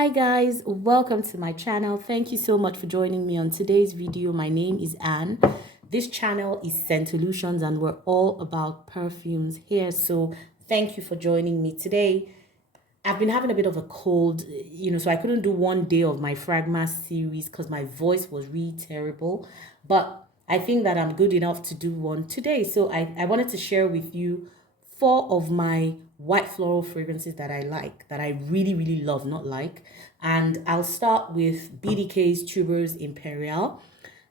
Hi guys, welcome to my channel. Thank you so much for joining me on today's video. My name is Anne. This channel is Scent Solutions and we're all about perfumes here. So thank you for joining me today. I've been having a bit of a cold, so I couldn't do one day of my Fragma series because my voice was really terrible. But I think that I'm good enough to do one today. So I wanted to share with you four of my white floral fragrances that I like, that I really, really love, not like. And I'll start with BDK's Tuberose Imperial.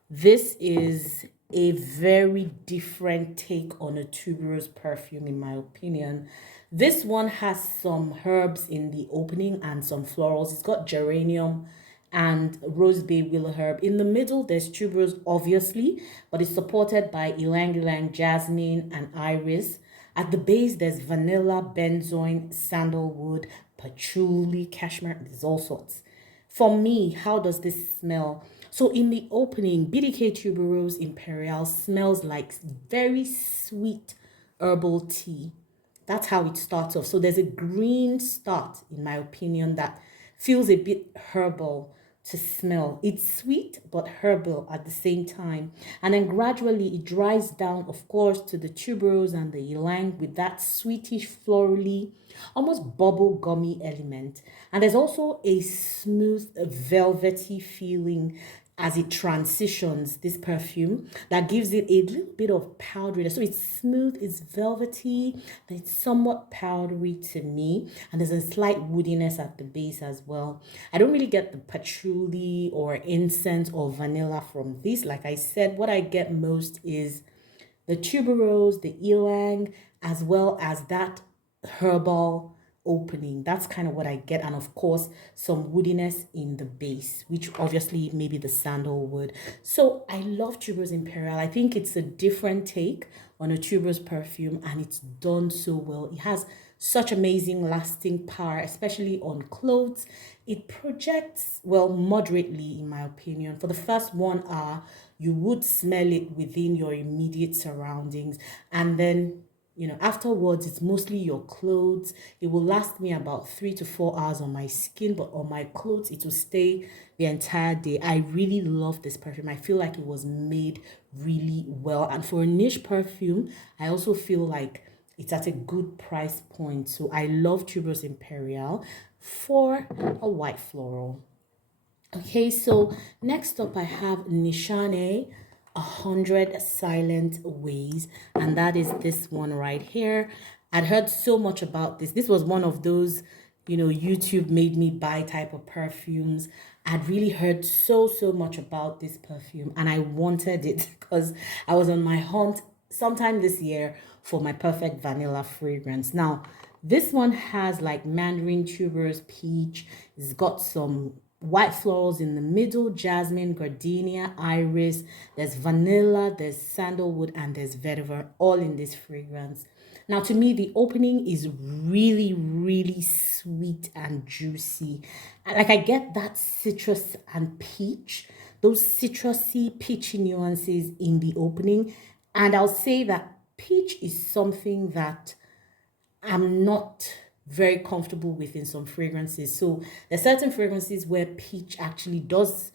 This is a very different take on a tuberose perfume, in my opinion. This one has some herbs in the opening and some florals. It's got geranium and rose bay willow herb. In the middle, there's tuberose, obviously, but it's supported by ylang ylang, jasmine, and iris. At the base, there's vanilla, benzoin, sandalwood, patchouli, cashmere. There's all sorts. For me, how does this smell? So in the opening, BDK Tuberose Imperial smells like very sweet herbal tea. That's how it starts off. So there's a green start, in my opinion, that feels a bit herbal to smell. It's sweet but herbal at the same time. And then gradually it dries down, of course, to the tuberose and the ylang with that sweetish, florally, almost bubble gummy element. And there's also a smooth, velvety feeling as it transitions, this perfume, that gives it a little bit of powdery. So it's smooth, it's velvety, but it's somewhat powdery to me. And there's a slight woodiness at the base as well. I don't really get the patchouli or incense or vanilla from this. Like I said, what I get most is the tuberose, the ylang, as well as that herbal opening. That's kind of what I get. And of course, some woodiness in the base, which obviously maybe the sandalwood. So I love Tuberose Imperial. I think it's a different take on a tuberose perfume and it's done so well. It has such amazing lasting power, especially on clothes. It projects, well, moderately, in my opinion. For the first 1 hour, you would smell it within your immediate surroundings. And then afterwards, it's mostly your clothes. It will last me about 3 to 4 hours on my skin, but on my clothes, it will stay the entire day. I really love this perfume. I feel like it was made really well. And for a niche perfume, I also feel like it's at a good price point. So I love Tuberose Imperial for a white floral. Okay, so next up I have Nishani, 100 Silent Ways, and that is this one right here. I'd heard so much about this. This was one of those, YouTube made me buy type of perfumes. I'd really heard so much about this perfume and I wanted it because I was on my hunt sometime this year for my perfect vanilla fragrance. Now, this one has like mandarin tuberose peach. It's got some white florals in the middle, jasmine, gardenia, iris. There's vanilla, there's sandalwood, and there's vetiver, all in this fragrance. Now, to me, the opening is really, really sweet and juicy. Like I get that citrus and peach, those citrusy, peachy nuances in the opening. And I'll say that peach is something that I'm not very comfortable with in some fragrances. So there's certain fragrances where peach actually does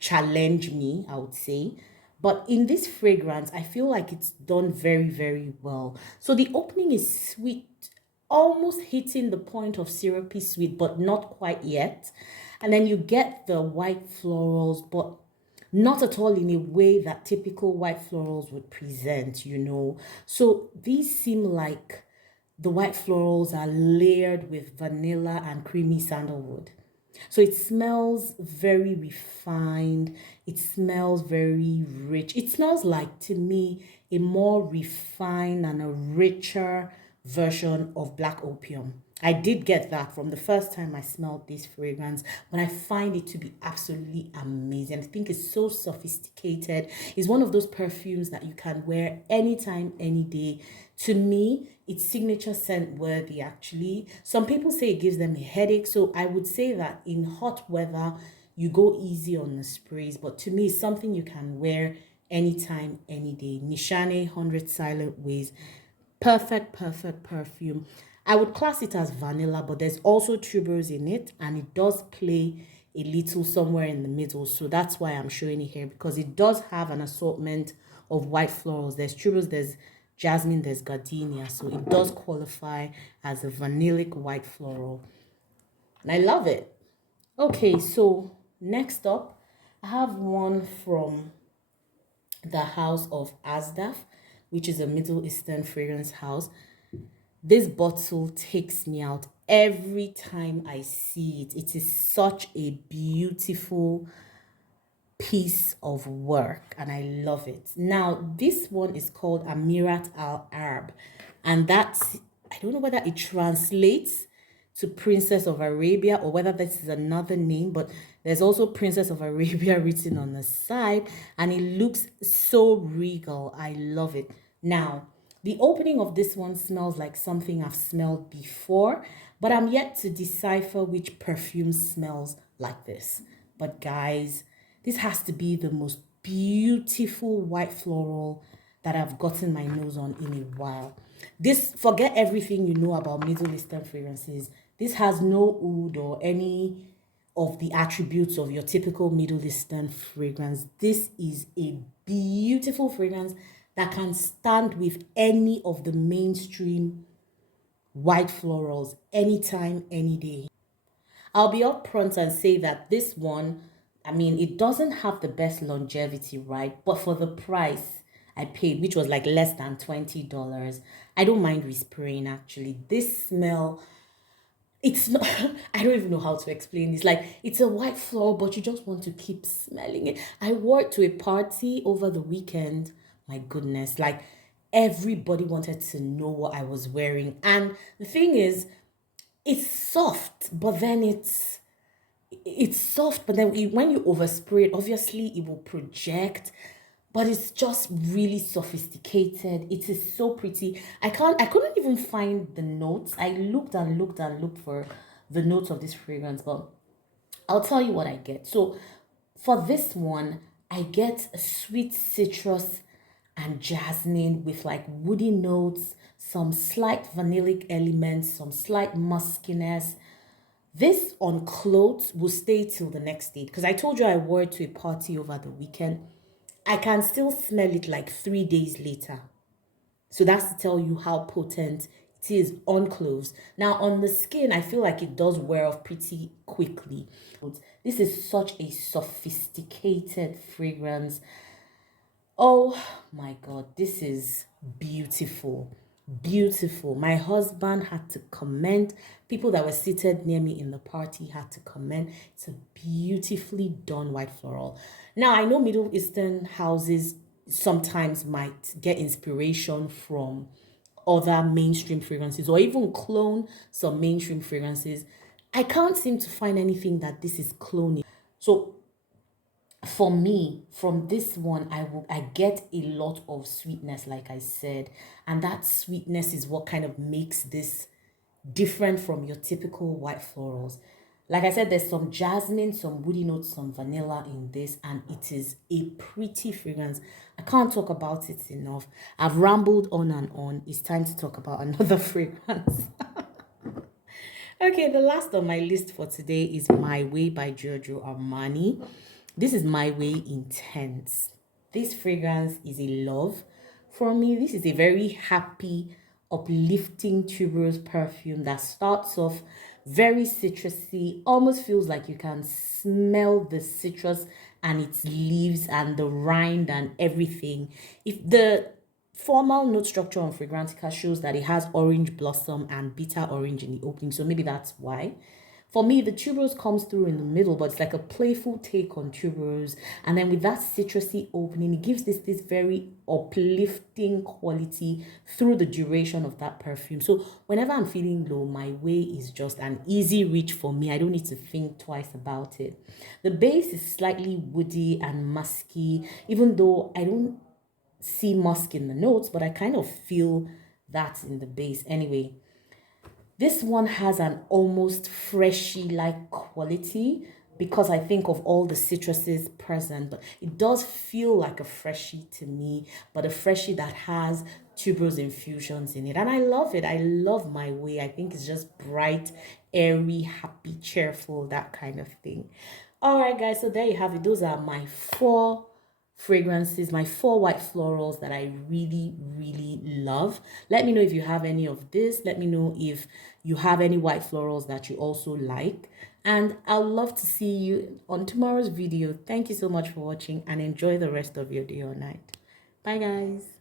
challenge me, I would say. But in this fragrance, I feel like it's done very, very well. So the opening is sweet, almost hitting the point of syrupy sweet, but not quite yet. And then you get the white florals, but not at all in a way that typical white florals would present. So these seem like the white florals are layered with vanilla and creamy sandalwood. So it smells very refined. It smells very rich. It smells like, to me, a more refined and a richer version of black opium. I did get that from the first time I smelled this fragrance, but I find it to be absolutely amazing. I think it's so sophisticated. It's one of those perfumes that you can wear anytime, any day. To me, it's signature scent worthy, actually. Some people say it gives them a headache, so I would say that in hot weather, you go easy on the sprays, but to me, it's something you can wear anytime, any day. Nishani, 100 Silent Ways. Perfect, perfect perfume. I would class it as vanilla, but there's also tuberose in it, and it does play a little somewhere in the middle. So that's why I'm showing it here, because it does have an assortment of white florals. There's tuberose, there's jasmine, there's gardenia. So it does qualify as a vanillic white floral. And I love it. Okay, so next up, I have one from the house of Azdaf, which is a Middle Eastern fragrance house. This bottle takes me out every time I see it. It is such a beautiful piece of work and I love it. Now, this one is called Amirat Al Arab, and that's, I don't know whether it translates to Princess of Arabia or whether this is another name, but there's also Princess of Arabia written on the side, and it looks so regal. I love it. Now, the opening of this one smells like something I've smelled before, but I'm yet to decipher which perfume smells like this. But guys, this has to be the most beautiful white floral that I've gotten my nose on in a while. This, forget everything you know about Middle Eastern fragrances. This has no oud or any of the attributes of your typical Middle Eastern fragrance. This is a beautiful fragrance that can stand with any of the mainstream white florals anytime, any day. I'll be upfront and say that this one, I mean, it doesn't have the best longevity, right? But for the price I paid, which was like less than $20, I don't mind respraying actually. This smell, it's not, I don't even know how to explain this. Like, it's a white flower, but you just want to keep smelling it. I wore it to a party over the weekend. My goodness, like everybody wanted to know what I was wearing. And the thing is, it's soft, but then it's soft, but then when you overspray it, obviously it will project, but it's just really sophisticated. It is so pretty. I couldn't even find the notes. I looked and looked and looked for the notes of this fragrance, but I'll tell you what I get. So for this one, I get a sweet citrus and jasmine with like woody notes, some slight vanillic elements, some slight muskiness. This on clothes will stay till the next day because I told you I wore it to a party over the weekend. I can still smell it like 3 days later. So that's to tell you how potent it is on clothes. Now on the skin, I feel like it does wear off pretty quickly. This is such a sophisticated fragrance. Oh my God, this is beautiful. Beautiful. My husband had to comment. People that were seated near me in the party had to comment. It's a beautifully done white floral. Now, I know Middle Eastern houses sometimes might get inspiration from other mainstream fragrances or even clone some mainstream fragrances. I can't seem to find anything that this is cloning. So for me, from this one, I get a lot of sweetness, like I said, and that sweetness is what kind of makes this different from your typical white florals. Like I said, there's some jasmine, some woody notes, some vanilla in this, and it is a pretty fragrance. I can't talk about it enough. I've rambled on and on. It's time to talk about another fragrance. Okay, the last on my list for today is My Way by Giorgio Armani. This is My Way Intense. This fragrance is a love for me. This is a very happy, uplifting tuberose perfume that starts off very citrusy, almost feels like you can smell the citrus and its leaves and the rind and everything. If the formal note structure on Fragrantica shows that it has orange blossom and bitter orange in the opening, so maybe that's why. For me, the tuberose comes through in the middle, but it's like a playful take on tuberose. And then with that citrusy opening, it gives this very uplifting quality through the duration of that perfume. So whenever I'm feeling low, My Way is just an easy reach for me. I don't need to think twice about it. The base is slightly woody and musky, even though I don't see musk in the notes, but I kind of feel that in the base anyway. This one has an almost freshy like quality. because I think of all the citruses present, but it does feel like a freshie to me, but a freshie that has tuberose infusions in it. And I love it. I love my way. I think it's just bright, airy, happy, cheerful, that kind of thing. All right, guys, so there you have it. Those are my 4 fragrances, my 4 white florals that I really, really love. Let me know if you have any of this. Let me know if you have any white florals that you also like. And I'd love to see you on tomorrow's video. Thank you so much for watching and enjoy the rest of your day or night. Bye, guys.